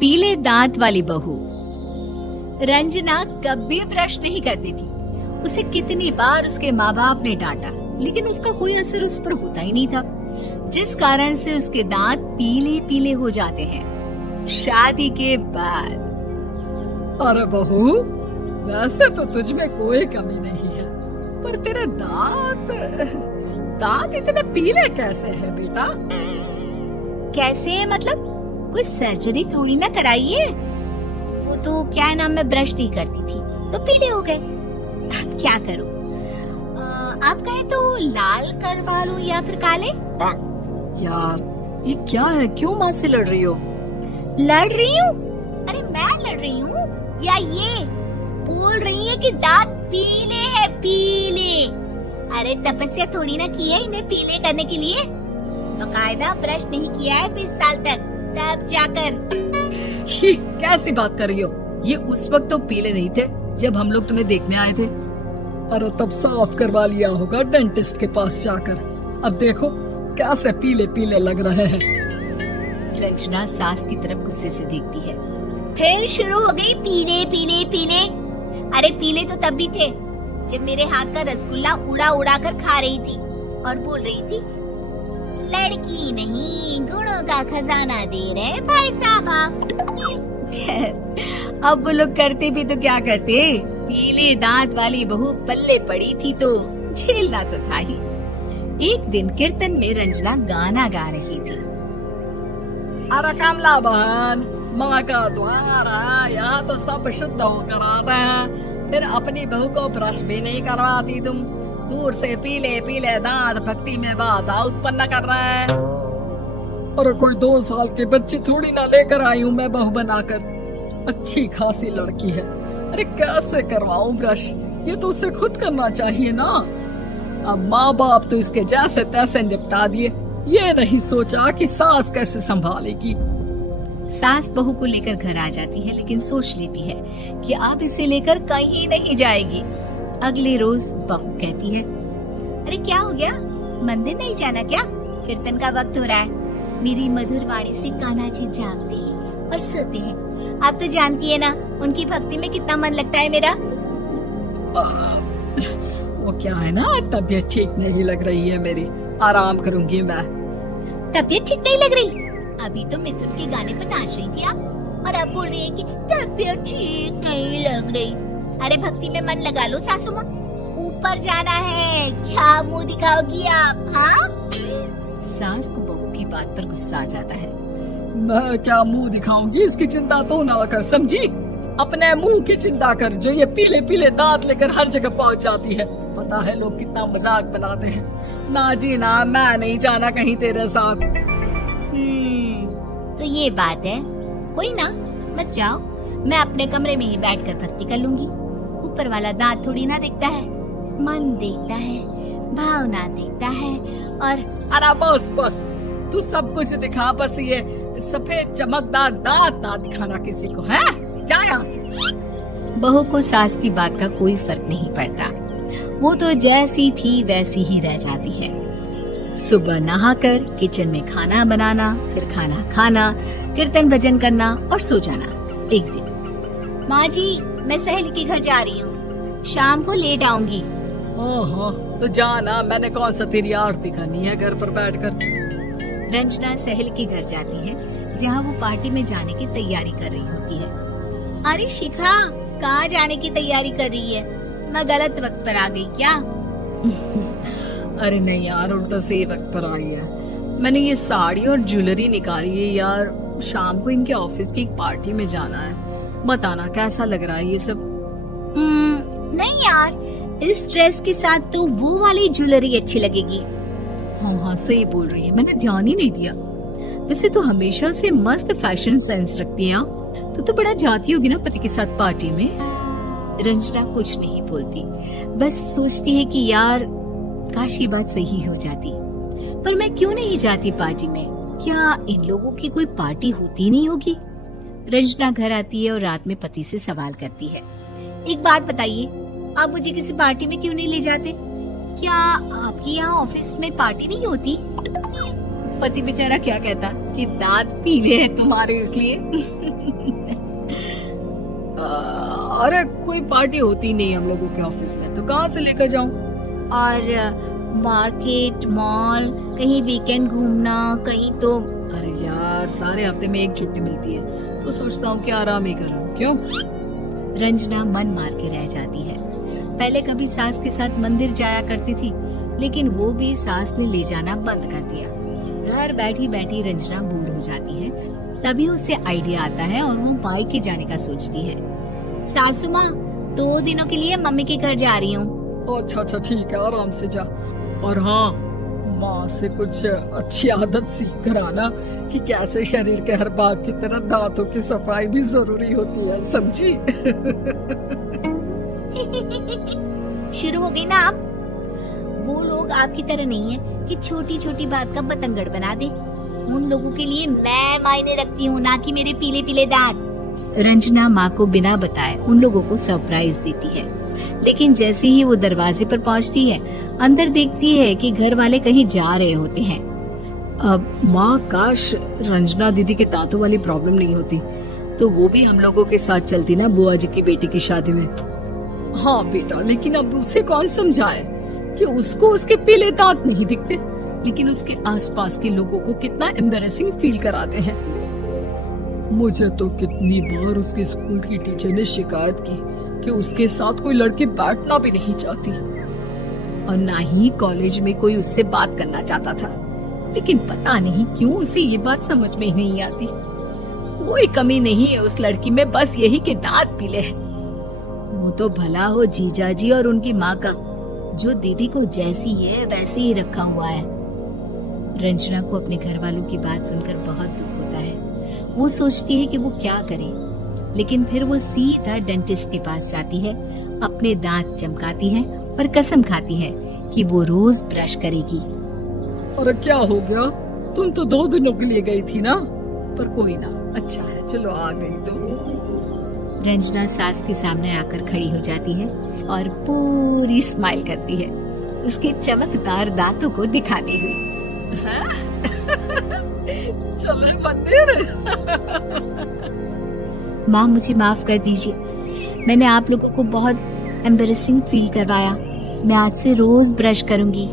पीले दांत वाली बहू। रंजना कभी ब्रश नहीं करती थी। उसे कितनी बार उसके माँ बाप ने डांटा, लेकिन उसका कोई असर उस पर होता ही नहीं था, जिस कारण से उसके दांत पीले पीले हो जाते हैं। शादी के बाद अरे बहू, वैसे तो तुझ में कोई कमी नहीं है, पर तेरे दांत इतने पीले कैसे हैं बेटा? कैसे मतलब? कोई सर्जरी थोड़ी ना कराइए। वो तो क्या नाम, मैं ब्रश नहीं करती थी तो पीले हो गए। अब क्या करूं? आप कहें तो लाल करवा लूं या फिर काले? यार ये क्या है, क्यों माँ से लड़ रही हो? लड़ रही हूँ? अरे मैं लड़ रही हूँ या ये बोल रही है कि दांत पीले हैं, पीले। अरे तपस्या थोड़ी ना की है इन्हें पीले करने के लिए। बकायदा ब्रश नहीं किया है 20 साल तक, तब जाकर। छी, कैसी बात कर रही हो? ये उस वक्त तो पीले नहीं थे जब हम लोग तुम्हें देखने आए थे। अरे तब साफ करवा लिया होगा डेंटिस्ट के पास जाकर। अब देखो कैसे पीले पीले लग रहे हैं। रंजना सास की तरफ गुस्से से देखती है। फिर शुरू हो गई पीले पीले पीले। अरे पीले तो तब भी थे जब मेरे हाथ का रसगुल्ला उड़ा उड़ा कर खा रही थी और बोल रही थी, लड़की नहीं गुणों का खजाना दे रहे भाई साहब आप। अब वो लोग करते भी तो क्या करते, पीले दांत वाली बहू पल्ले पड़ी थी तो झेलना तो था ही। एक दिन कीर्तन में रंजना गाना गा रही थी। अरे कमला बहन, माँ का द्वार है, यहाँ तो सब शुद्ध होकर आते हैं, फिर अपनी बहू को ब्रश भी नहीं करवाती तुम। दूर से पीले पीले दांत भक्ति में बाधा उत्पन्न कर रहे हैं। अरे कोई 2 साल के बच्ची थोड़ी ना लेकर आई हूँ मैं बहू बनाकर। अच्छी खासी लड़की है, अरे कैसे करवाऊं ब्रश? ये तो उसे खुद करना चाहिए ना। अब माँ बाप तो इसके जैसे तैसे निपटा दिए, ये नहीं सोचा कि सास कैसे संभालेगी। सास बहू को लेकर घर आ जाती है, लेकिन सोच लेती है कि अब इसे लेकर कहीं नहीं जाएगी। अगले रोज बहू कहती है, अरे क्या हो गया, मंदिर नहीं जाना क्या? कीर्तन का वक्त हो रहा है। मेरी मधुर वाणी से कान्हा जी जागते हैं और सोते हैं। आप तो जानती है ना उनकी भक्ति में कितना मन लगता है मेरा। वो क्या है ना, तबीयत ठीक नहीं लग रही है मेरी, आराम करूंगी मैं। तबीयत ठीक नहीं लग रही? अभी तो मिथुन के गाने पर नाच रही थी आप, और अब बोल रही है कि तबीयत ठीक नहीं लग रही। अरे भक्ति में मन लगा लो सासू माँ, ऊपर जाना है, क्या मुंह दिखाओगी आप? हाँ? सास को बहू की बात पर गुस्सा आ जाता है। मैं क्या मुंह दिखाऊंगी, इसकी चिंता तो ना कर, समझी? अपने मुंह की चिंता कर, जो ये पीले पीले दांत लेकर हर जगह पहुंच जाती है। पता है लोग कितना मजाक बनाते हैं। ना जी ना, मैं नहीं जाना कहीं तेरे साथ। तो ये बात है, कोई ना, मत जाओ, मैं अपने कमरे में ही बैठकर भक्ति कर लूंगी। ऊपर वाला दांत थोड़ी ना देखता है, मन देखता है, भावना देखता है। और अरे बस बस, तू सब कुछ दिखा, बस ये सफेद चमकदार दांत ना दिखाना किसी को, है? जा यहाँ से। बहू को सास की बात का कोई फर्क नहीं पड़ता, वो तो जैसी थी वैसी ही रह जाती है। सुबह नहाकर किचन में खाना बनाना, फिर खाना खाना, कीर्तन भजन करना और सो जाना। एक दिन, माँ जी मैं सहेली के घर जा रही हूँ, शाम को लेट आऊंगी। ओहो, तो जाना, मैंने कौन सा तेरी आरती करनी है घर पर बैठकर। रंजना सहेली के घर जाती है, जहाँ वो पार्टी में जाने की तैयारी कर रही होती है। अरे शिखा, कहाँ जाने की तैयारी कर रही है? मैं गलत वक्त पर आ गई क्या? अरे नहीं यार, उल्टा सही वक्त पर आई है। मैंने ये साड़ी और ज्वेलरी निकाली है यार, शाम को इनके ऑफिस की एक पार्टी में जाना है। बताना कैसा लग रहा है ये सब? नहीं यार, इस ड्रेस के साथ तो वो वाली ज्वेलरी अच्छी लगेगी। हाँ सही बोल रही है, मैंने ध्यान ही नहीं दिया। वैसे तो हमेशा से मस्त फैशन सेंस रखती है। तो बड़ा जाती होगी ना पति के साथ पार्टी में। रंजना कुछ नहीं बोलती, बस सोचती है कि यार काश ये बात सही हो जाती, पर मैं क्यों नहीं जाती पार्टी में? क्या इन लोगों की कोई पार्टी होती नहीं होगी? रंजना घर आती है और रात में पति से सवाल करती है, एक बात बताइए, आप मुझे किसी पार्टी में क्यों नहीं ले जाते? क्या आपके यहाँ ऑफिस में पार्टी नहीं होती? पति बेचारा क्या कहता कि दांत पीले हैं तुम्हारे इसलिए। अरे कोई पार्टी होती नहीं हम लोगों के ऑफिस में, तो कहाँ से लेकर जाऊं? और मार्केट, मॉल, कहीं वीकेंड घूमना, कहीं तो। अरे यार, सारे हफ्ते में एक छुट्टी मिलती है, तो सोचता हूँ कि आराम ही कर लूं। क्यों? रंजना मन मार के रह जाती है। पहले कभी सास के साथ मंदिर जाया करती थी, लेकिन वो भी सास ने ले जाना बंद कर दिया। घर बैठी बैठी रंजना बोर हो जाती है। तभी उसे आइडिया आता है और वो मायके जाने का सोचती है। सासू माँ, 2 दिनों के लिए मम्मी के घर जा रही हूँ। अच्छा ठीक है, आराम से जा। और हाँ, माँ से कुछ अच्छी आदत सीख कर आना कि कैसे शरीर के हर भाग की तरह दांतों की सफाई भी जरूरी होती है, समझी? शुरू हो गई ना आप। वो लोग आपकी तरह नहीं है कि छोटी छोटी बात का बतंगड़ बना दे। उन लोगों के लिए मैं मायने रखती हूँ, ना कि मेरे पीले पीले दांत। रंजना माँ को बिना बताए उन लोगों को सरप्राइज देती है, लेकिन जैसे ही वो दरवाजे पर पहुँचती है, अंदर देखती है कि घर वाले कहीं जा रहे होते हैं। अब माँ, काश रंजना दीदी के दांतों वाली प्रॉब्लम नहीं होती, तो वो भी हम लोगों के साथ चलती ना बुआ जी की बेटी की शादी में। हाँ बेटा, लेकिन अब उसे कौन समझाए कि उसको उसके पीले दांत नहीं दिखते, लेकिन उसके आसपास के लोगों को कितना एम्बैरेसिंग फील कराते हैं। मुझे तो कितनी बार उसके स्कूल की टीचर ने शिकायत की कि उसके साथ कोई लड़की बैठना भी नहीं चाहती, और ना ही कॉलेज में कोई उससे बात करना चाहता था। लेकिन पता नहीं क्यों उसे ये बात समझ में ही नहीं आती। कोई कमी नहीं है उस लड़की में, बस यही कि दांत पीले हैं। वो तो भला हो जीजा जी और उनकी माँ का, जो दीदी को जैसी है वैसे ही रखा हुआ है। रंजना को अपने घर वालों की बात सुनकर बहुत दुख होता है। वो सोचती है कि वो क्या करे, लेकिन फिर वो सीधा डेंटिस्ट के पास जाती है, अपने दांत चमकाती है और कसम खाती है कि वो रोज ब्रश करेगी। अरे क्या हो गया? तुम तो 2 दिनों के लिए गई थी ना, पर कोई ना, अच्छा है, चलो आ गई तो। रंजना सास के सामने आकर खड़ी हो जाती है और पूरी स्माइल करती है, उसके चमकदार दांतों को दिखाती हुई। चलो मंदिर। माँ, मुझे माफ कर दीजिए, मैंने आप लोगों को बहुत एम्बैरेसिंग फील करवाया। मैं आज से रोज ब्रश करूंगी।